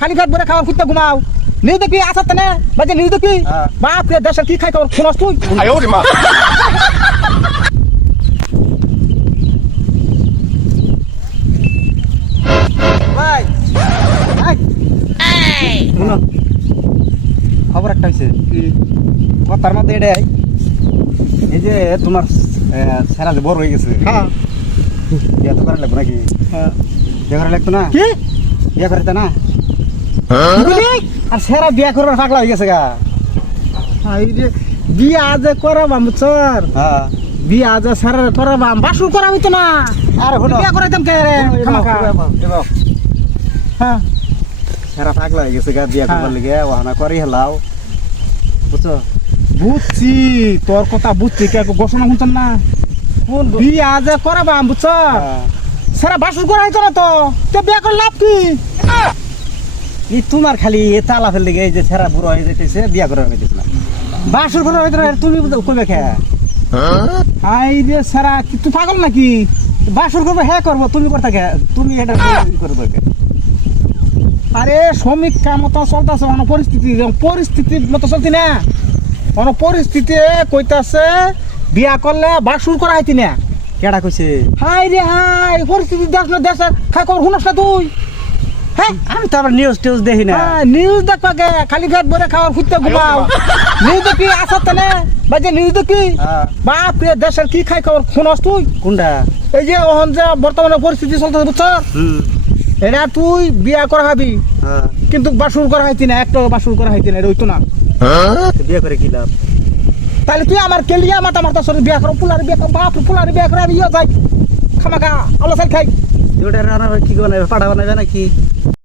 খালি পেট ভরে খাওয়ার খুঁজতে ঘুমাও নিউজ দেখি আসাতে না বাজে নিউজ দেখি বাপ রে দেশের কি খাই খাওয়ার খোঁজ তুই ভাই শুনো খবর একটা হয়েছে কি কথার মধ্যে এটাই এই যে তোমার সেরা যে বড় হয়ে গেছে হ্যাঁ বিয়ে তো করা লাগবে নাকি হ্যাঁ বিয়ে করা লাগতো না কি বিয়ে করতে না আর সেরা বিয়ে করবার পাগলা হয়ে গেছে গা বিয়ে আজ করাবাম স্যার হ্যাঁ বিয়ে আজ সেরা করাবাম বাসুর করা হইতো না আরে বিয়ে করাইতাম কে রে হ্যাঁ সেরা পাগলা হয়ে গেছে গা বিয়ে করবার লিগে ওহানা করি হেলাও বুঝছো বুঝছি তোর কথা বুঝছি কে ঘোষণা শুনতাম না বিয়ে আজ করাবাম বুঝছ সেরা বাসুর করা হইতো না তো বিয়ে করে লাভ কি এই তোমার খালি চালা ফেল দিকে এই যে ছেড়া বুড়ো হয়ে যেতেছে বিয়া করার হইতেছে না বাসুর করার হইতো না তুমি কবে খে হাই রে ছেড়া কি তুই পাগল নাকি বাসুর করবো হ্যাঁ করবো তুমি করতে গে তুমি এটা করবে আরে সমীক্ষা মতো চলতেছে অন্য পরিস্থিতির মতো চলতি না অন্য পরিস্থিতি কইতাছে বিয়া করলে বাসুর করা হইতি না কেডা কইছে হাই রে হাই পরিস্থিতি দেখ না দেশ খাই কর শুনস না তুই হ্যাঁ আমি তো আবার নিউজ টিউজ দেখি না নিউজ দেখবা গে খালি পেট ভরে খাওয়ার খুঁজতে ঘুমাও নিউজ দেখি আসাতে না বাজে নিউজ দেখি বাপ রে দেশের কি খাই খাওয়ার শুনস তুই কোনটা এই যে ওহন যে বর্তমানে পরিস্থিতি চলতেছে বুঝছ এটা তুই বিয়া করা হবি কিন্তু বাসুর করা হইতি না একটা বাসুর করা হইতি না এটা হইতো না বিয়ে করে কি লাভ তাহলে তুই আমার কেলিয়া মাথা মাথা সরে বিয়া করো পুলারে বিয়া করো বাপ পুলারে বিয়া করে আমি যাই খামাখা আলো সাল খাই ওটা রান্না কি বানাবে পাড়া বানাবে নাকি